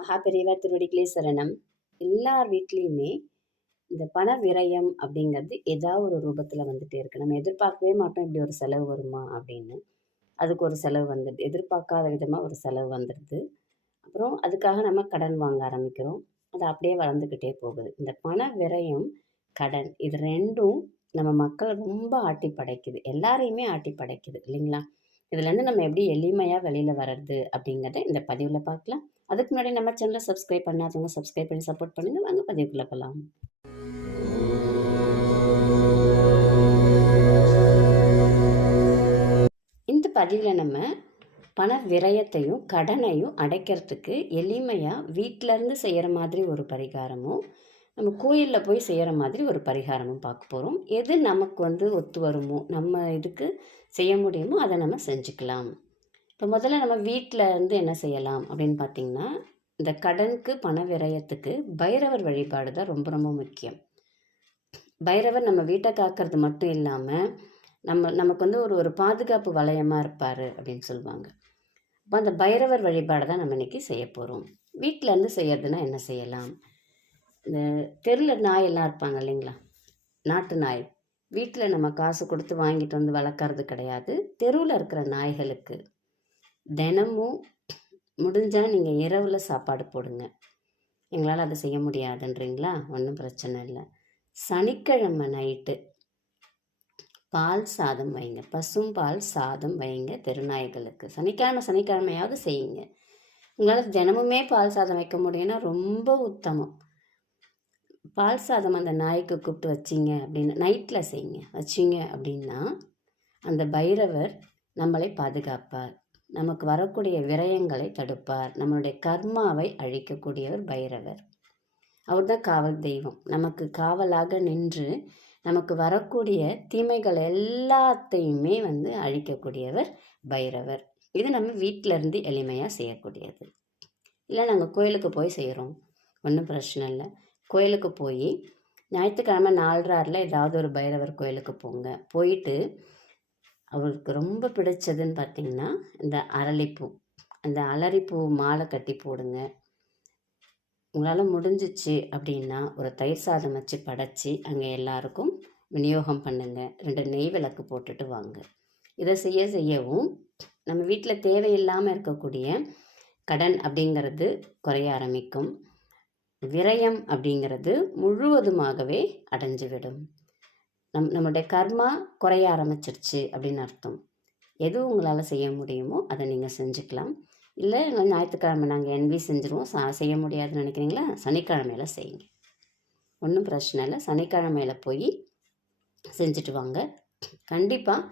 மகாபெரிவா திருவடிகளே சரணம். எல்லார் வீட்லேயுமே இந்த பண விரயம் அப்படிங்கிறது ஏதாவது ஒரு ரூபத்தில் வந்துட்டே இருக்கு. நம்ம எதிர்பார்க்கவே மாட்டோம் இப்படி ஒரு செலவு வருமா அப்படின்னு. அதுக்கு ஒரு செலவு வந்துடுது, எதிர்பார்க்காத விதமாக ஒரு செலவு வந்துடுது. அப்புறம் அதுக்காக நம்ம கடன் வாங்க ஆரம்பிக்கிறோம். அது அப்படியே வளர்ந்துக்கிட்டே போகுது. இந்த பண விரயம், கடன் இது ரெண்டும் நம்ம மக்களை ரொம்ப ஆட்டி படைக்குது. எல்லாரையுமே ஆட்டி படைக்குது இல்லைங்களா? இதுலேருந்து நம்ம எப்படி எளிமையாக வெளியில் வர்றது அப்படிங்கிறத இந்த பதிவில் பார்க்கலாம். அதுக்கு முன்னாடி நம்ம சேனலை சப்ஸ்கிரைப் பண்ணாதவங்க சப்ஸ்கிரைப் பண்ணி சப்போர்ட் பண்ணுங்கள். வாங்க பதிவுக்குள்ளே போகலாம். இந்த பதிவில் நம்ம பண விரயத்தையும் கடனையும் அடைக்கிறதுக்கு எளிமையாக வீட்டிலேருந்து செய்கிற மாதிரி ஒரு பரிகாரமும், நம்ம கோயிலில் போய் செய்கிற மாதிரி ஒரு பரிகாரமும் பார்க்க போகிறோம். எது நமக்கு ஒத்து வருமோ, நம்ம இதுக்கு செய்ய முடியுமோ அதை நம்ம செஞ்சுக்கலாம். இப்போ முதல்ல நம்ம வீட்டில் என்ன செய்யலாம் அப்படின்னு பார்த்திங்கன்னா, இந்த கடனுக்கு பண விரயத்துக்கு பைரவர் வழிபாடு தான் ரொம்ப ரொம்ப முக்கியம். பைரவர் நம்ம வீட்டை காக்கிறது மட்டும் இல்லாமல் நமக்கு ஒரு பாதுகாப்பு வளையமாக இருப்பார் அப்படின்னு சொல்லுவாங்க. அப்போ அந்த பைரவர் வழிபாடு தான் நம்ம இன்றைக்கி செய்ய போகிறோம். வீட்டிலேருந்து செய்யறதுன்னா என்ன செய்யலாம்? இந்த தெருவில் நாயெல்லாம் இருப்பாங்க இல்லைங்களா, நாட்டு நாய். வீட்டில் நம்ம காசு கொடுத்து வாங்கிட்டு வந்து வளர்க்குறது கிடையாது. தெருவில் இருக்கிற நாய்களுக்கு தினமும் முடிஞ்சால் நீங்கள் இரவில் சாப்பாடு போடுங்க. எங்களால் அதை செய்ய முடியாதுன்றீங்களா? ஒன்றும் பிரச்சனை இல்லை. சனிக்கிழமை நைட்டு பால் சாதம் வைங்க, பசும் பால் சாதம் வைங்க தெருநாய்களுக்கு. சனிக்கிழமையாவது செய்யுங்க. உங்களால் தினமுமே பால் சாதம் வைக்க முடியும்னா ரொம்ப உத்தமம். பால் சாதம் அந்த நாய்க்கு கூப்பிட்டு வச்சிங்க அப்படின்னு நைட்டில் செய்யுங்க. வச்சிங்க அப்படின்னா அந்த பைரவர் நம்மளை பாதுகாப்பார், நமக்கு வரக்கூடிய விரயங்களை தடுப்பார், நம்மளுடைய கர்மாவை அழிக்கக்கூடியவர் பைரவர். அவர் தான் காவல் தெய்வம். நமக்கு காவலாக நின்று நமக்கு வரக்கூடிய தீமைகள் எல்லாத்தையுமே அழிக்கக்கூடியவர் பைரவர். இது நம்ம வீட்டிலேருந்து எளிமையாக செய்யக்கூடியது. இல்லை நாங்கள் கோயிலுக்கு போய் செய்கிறோம், ஒன்றும் பிரச்சனை இல்லை. கோயிலுக்கு போய் ஞாயிற்றுக்கிழமை 4:30 ஏதாவது ஒரு பைரவர் கோயிலுக்கு போங்க. போயிட்டு அவருக்கு ரொம்ப பிடிச்சதுன்னு பார்த்திங்கன்னா இந்த அரளிப்பூ, அந்த அலரிப்பூ மாலை கட்டி போடுங்க. உங்களால் முடிஞ்சிச்சு அப்படின்னா ஒரு தயிர் சாதம் வச்சு படைச்சி அங்கே எல்லாருக்கும் விநியோகம் பண்ணுங்கள். 2 நெய் விளக்கு போட்டுட்டு வாங்க. இதை செய்யவும் நம்ம வீட்டில் தேவையில்லாமல் இருக்கக்கூடிய கடன் அப்படிங்கிறது குறைய ஆரம்பிக்கும். விரயம் அப்படிங்கிறது முழுவதுமாகவே அடைஞ்சிவிடும். நம்மளுடைய கர்மா குறைய ஆரம்பிச்சிருச்சு அப்படின்னு அர்த்தம். எது உங்களால் செய்ய முடியுமோ அதை நீங்கள் செஞ்சுக்கலாம். இல்லை ஞாயிற்றுக்கிழமை நாங்கள் NV செஞ்சுருவோம், செய்ய முடியாதுன்னு நினைக்கிறீங்களா? சனிக்கிழமையில் செய்யுங்க, ஒன்றும் பிரச்சனை இல்லை. சனிக்கிழமையில் போய் செஞ்சுட்டு வாங்க. கண்டிப்பாக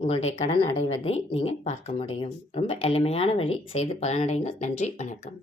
உங்களுடைய கடன் அடைவதை நீங்கள் பார்க்க முடியும். ரொம்ப எளிமையான வழி, செய்து பலனடையுங்கள். நன்றி, வணக்கம்.